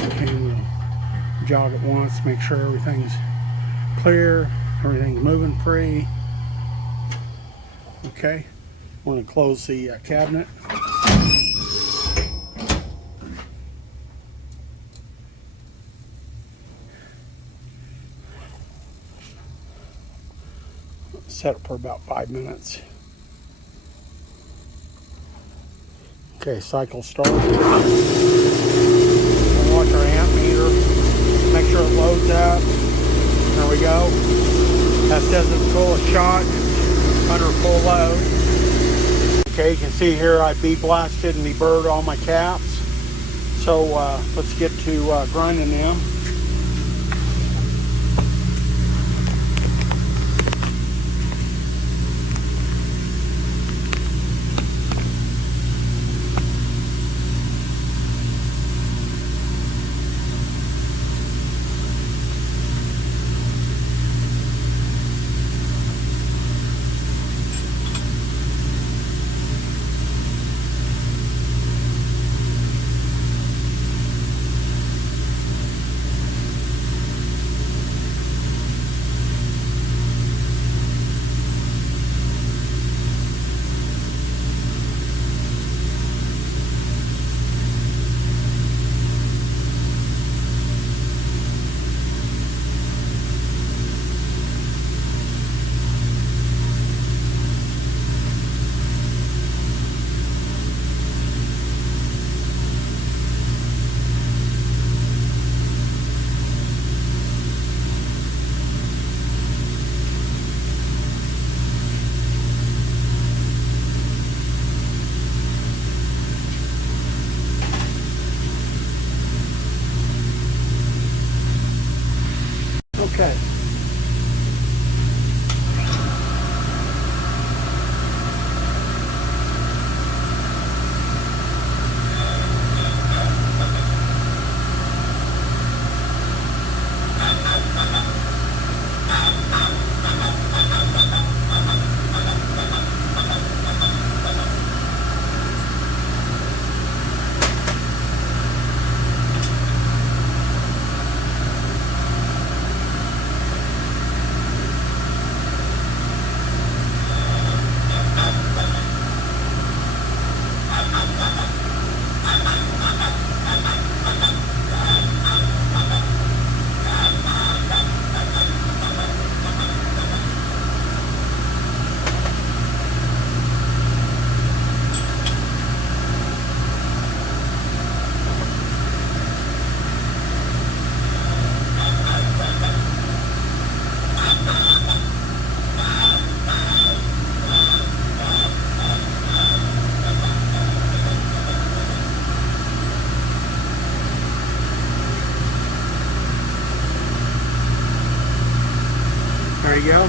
Okay, we'll jog it once, make sure everything's clear, everything's moving free. Okay, we're going to close the cabinet. Set it for about 5 minutes. Okay, cycle start. We'll watch our amp meter. Make sure it loads up. There we go. That says it's full of shot, under full load. Okay, you can see here I blasted and deburred all my caps. So let's get to grinding them. Okay. There you go.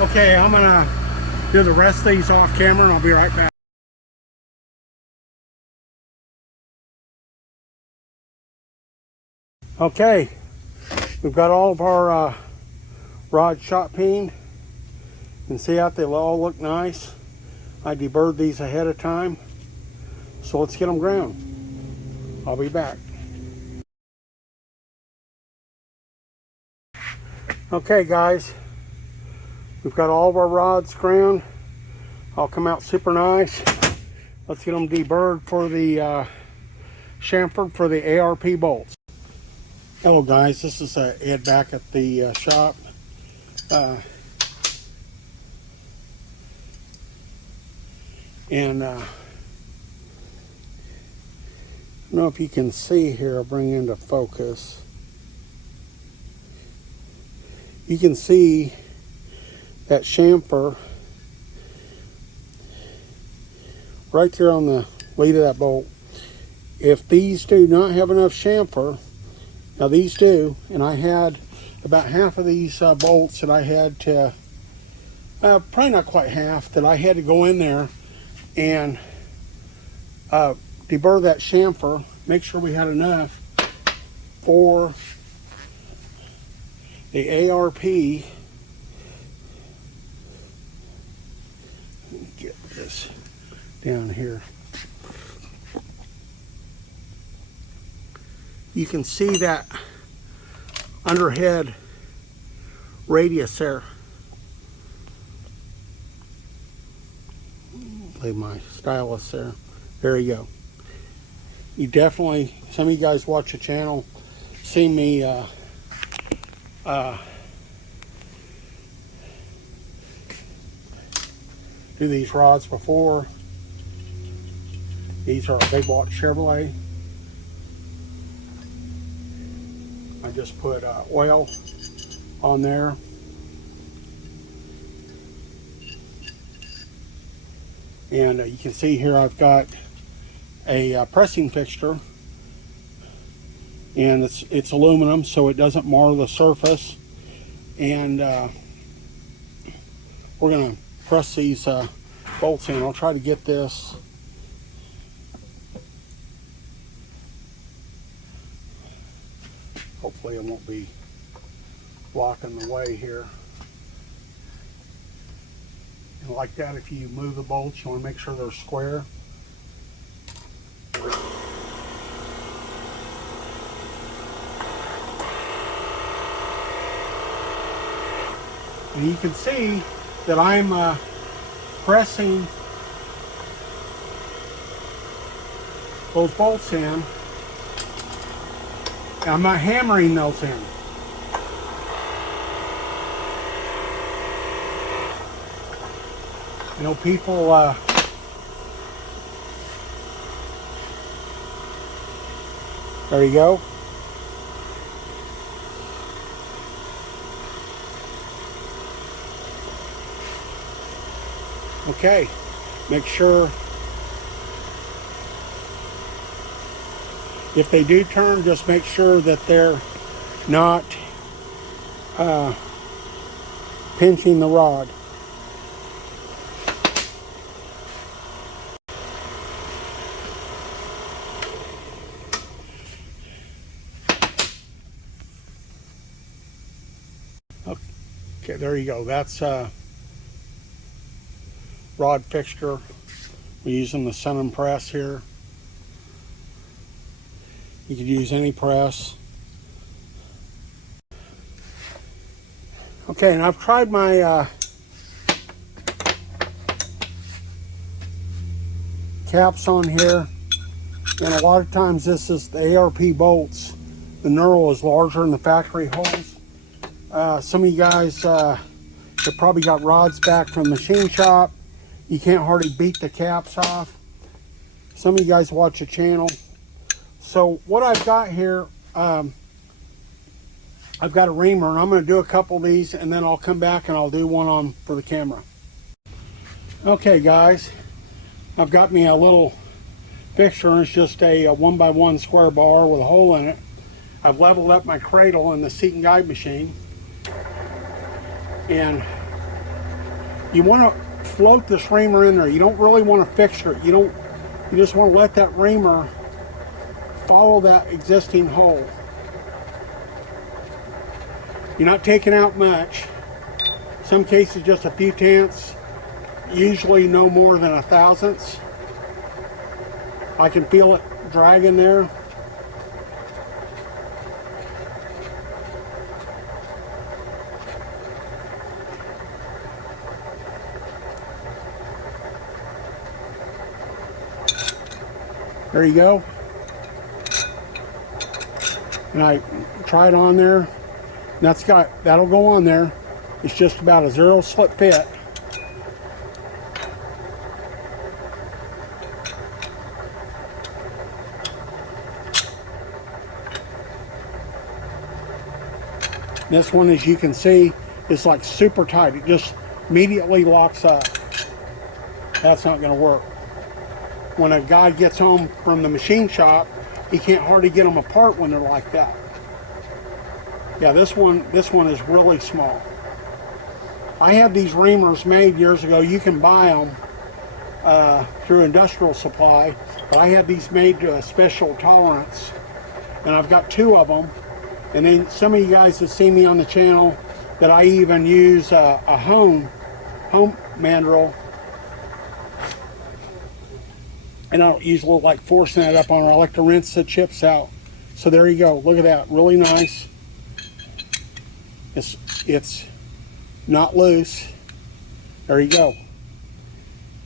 Okay, I'm gonna do the rest of these off camera and I'll be right back. Okay, we've got all of our rods shot peened. You can see out they all look nice. I deburred these ahead of time. So let's get them ground. I'll be back. Okay guys, we've got all of our rods ground. All come out super nice. Let's get them deburred for the chamfered for the ARP bolts. Hello guys, this is Ed back at the shop. And I don't know if you can see here, I'll bring into focus. You can see that chamfer right there on the lead of that bolt. If these do not have enough chamfer, now these do, and I had about half of these bolts that I had to, probably not quite half, that I had to go in there and deburr that chamfer, make sure we had enough for the ARP. Get this down here. You can see that underhead radius there. Leave my stylus there. There you go. You definitely, some of you guys watch the channel, see me do these rods before. These are a BB Chevrolet. I just put oil on there. And you can see here I've got a pressing fixture, and it's aluminum, so it doesn't mar the surface. And we're going to press these bolts in. I'll try to get this hopefully it won't be blocking the way here. And like that, if you move the bolts, you want to make sure they're square. And you can see that I'm pressing those bolts in. I'm not hammering those in. You know, people there you go. Okay, make sure if they do turn, just make sure that they're not pinching the rod. Okay, there you go. That's rod fixture. We're using the Sun press here. You could use any press. Okay, and I've tried my caps on here, and a lot of times this is the ARP bolts. The knurl is larger than the factory holes. Some of you guys have probably got rods back from the machine shop. You can't hardly beat the caps off. Some of you guys watch the channel. So what I've got here, I've got a reamer, and I'm going to do a couple of these, and then I'll come back and I'll do one on for the camera. Okay guys, I've got me a little fixture, and it's just a 1x1 square bar with a hole in it. I've leveled up my cradle in the seat and guide machine, and you want to float this reamer in there. You don't really want to fixture it. You just want to let that reamer follow that existing hole. You're not taking out much. Some cases just a few tenths, usually no more than a thousandths. I can feel it dragging there. There you go. and I try it on there. And that'll go on there. It's just about a zero slip fit. This one, as you can see, is like super tight. It just immediately locks up. That's not going to work. When a guy gets home from the machine shop, he can't hardly get them apart when they're like that. Yeah, this one is really small. I had these reamers made years ago. You can buy them through Industrial Supply, but I had these made to a special tolerance, and I've got 2 of them. And then some of you guys have seen me on the channel that I even use a home mandrel, and I don't usually like forcing that up on her. I like to rinse the chips out. So there you go. Look at that, really nice. It's not loose. There you go.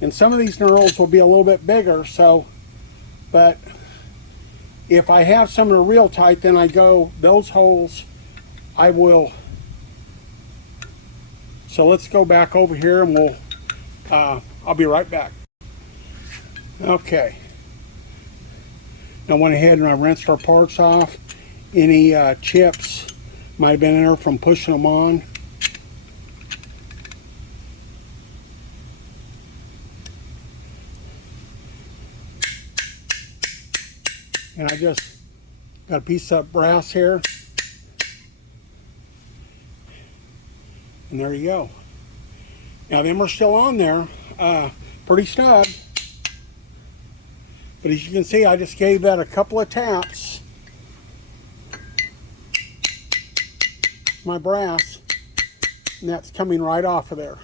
And some of these knurls will be a little bit bigger, but if I have some that are real tight, then I go, those holes, I will. So let's go back over here and I'll be right back. Okay. I went ahead and I rinsed our parts off. Any chips might have been in there from pushing them on. And I just got a piece of brass here. And there you go. Now them are still on there, pretty snug. But as you can see, I just gave that a couple of taps. My brass, and that's coming right off of there.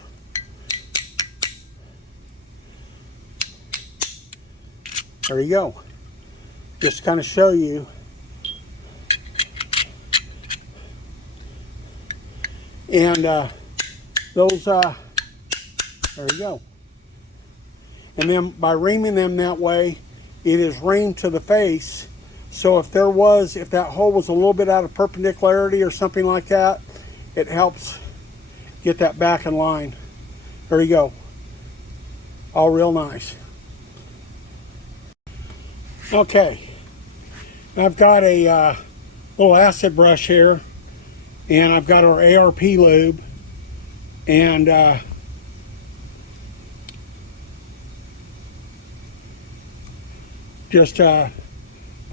There you go. Just to kind of show you. And those, there you go. And then by reaming them that way, it is reamed to the face. So if that hole was a little bit out of perpendicularity or something like that, it helps get that back in line. There you go. All real nice. Okay. I've got a little acid brush here, and I've got our ARP lube, and just put a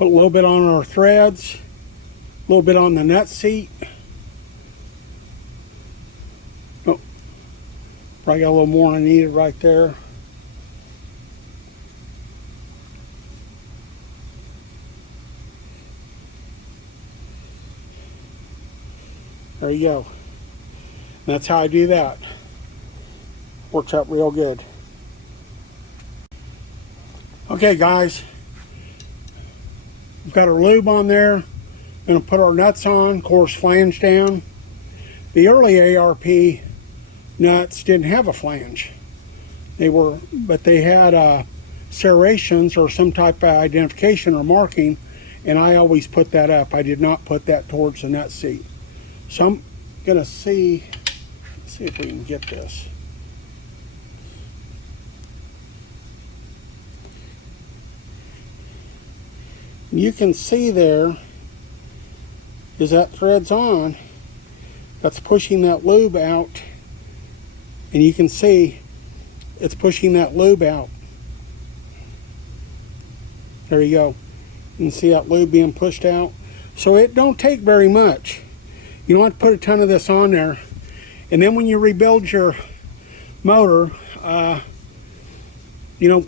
little bit on our threads, a little bit on the nut seat. Oh, probably got a little more than I needed right there. There you go. That's how I do that. Works out real good. Okay guys, we've got our lube on there. Going to put our nuts on, of course flange down. The early ARP nuts didn't have a flange. But they had serrations or some type of identification or marking, and I always put that up. I did not put that towards the nut seat. So I'm going to see if we can get this. You can see there is that thread's on. That's pushing that lube out. And you can see it's pushing that lube out. There you go. You can see that lube being pushed out. So it don't take very much. You don't have to put a ton of this on there. And then when you rebuild your motor, you know,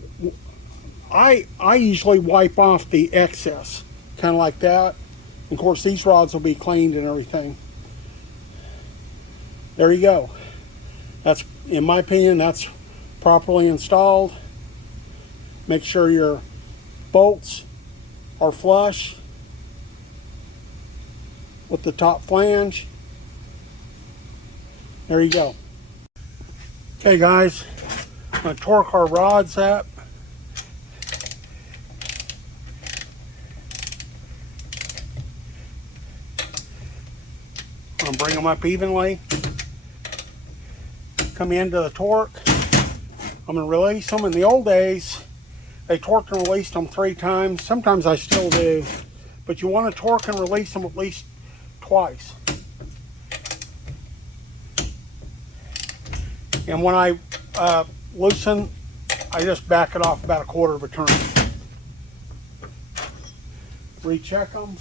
I usually wipe off the excess, kind of like that. Of course, these rods will be cleaned and everything. There you go. That's, in my opinion, that's properly installed. Make sure your bolts are flush with the top flange. There you go. Okay guys, I'm going to torque our rods up. I'm gonna bring them up evenly. Come into the torque. I'm gonna release them. In the old days, they torqued and released them 3 times. Sometimes I still do, but you want to torque and release them at least twice. And when I loosen, I just back it off about 1/4 of a turn. Recheck them.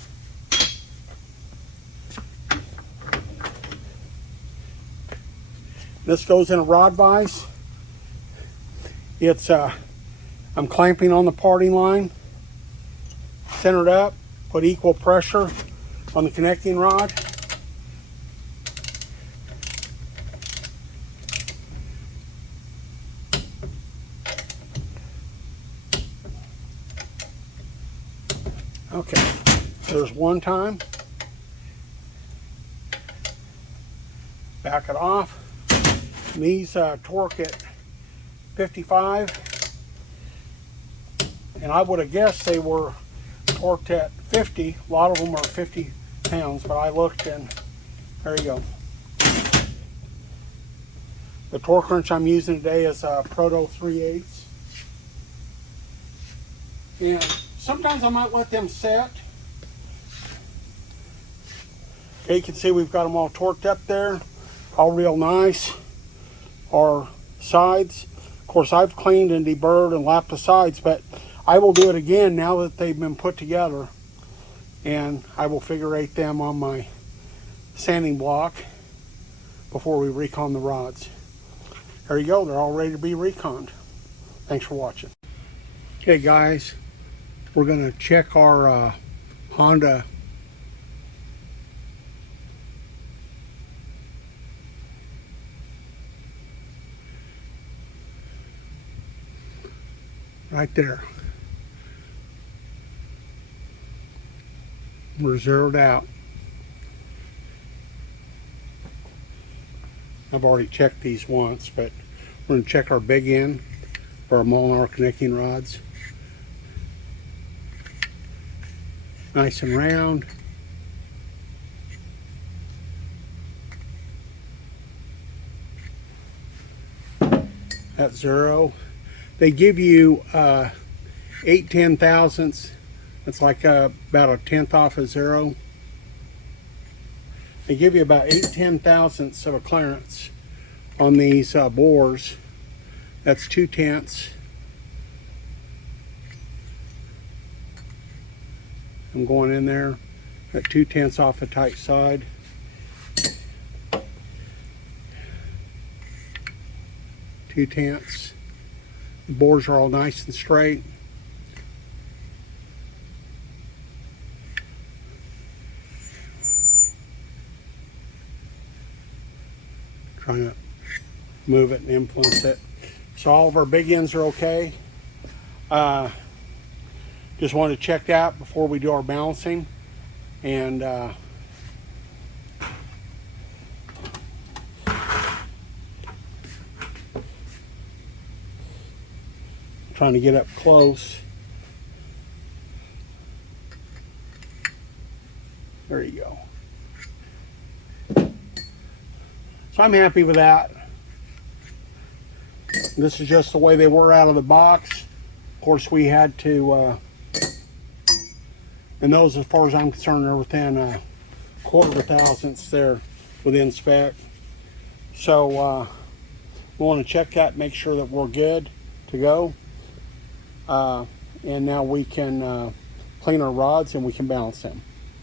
This goes in a rod vise. It's I'm clamping on the parting line, centered up, put equal pressure on the connecting rod. Okay, so there's one time. Back it off. And these torque at 55, and I would have guessed they were torqued at 50. A lot of them are 50 pounds, but I looked and there you go. The torque wrench I'm using today is a Proto 3/8. And sometimes I might let them set. Okay, you can see we've got them all torqued up there, all real nice. Our sides, of course, I've cleaned and deburred and lapped the sides, but I will do it again now that they've been put together, and I will figure eight them on my sanding block before we recon the rods. There you go, they're all ready to be reconned. Thanks for watching. Okay guys, we're going to check our Honda right there. We're zeroed out. I've already checked these once, but we're going to check our big end for our Molnar connecting rods. Nice and round. That's 0. They give you 8 10,000ths. That's like about a 1/10 off of 0. They give you about 8 10,000ths of a clearance on these bores. That's 2/10. I'm going in there at 2/10 off the tight side. Two-tenths. The bores are all nice and straight. Trying to move it and influence it. So all of our big ends are okay. Just wanted to check that before we do our balancing. And trying to get up close. There you go. So I'm happy with that. This is just the way they were out of the box. Of course, we had to, and those, as far as I'm concerned, are within a 1/4 of a thousandths there within spec. So we want to check that, make sure that we're good to go. And now we can clean our rods and we can balance them.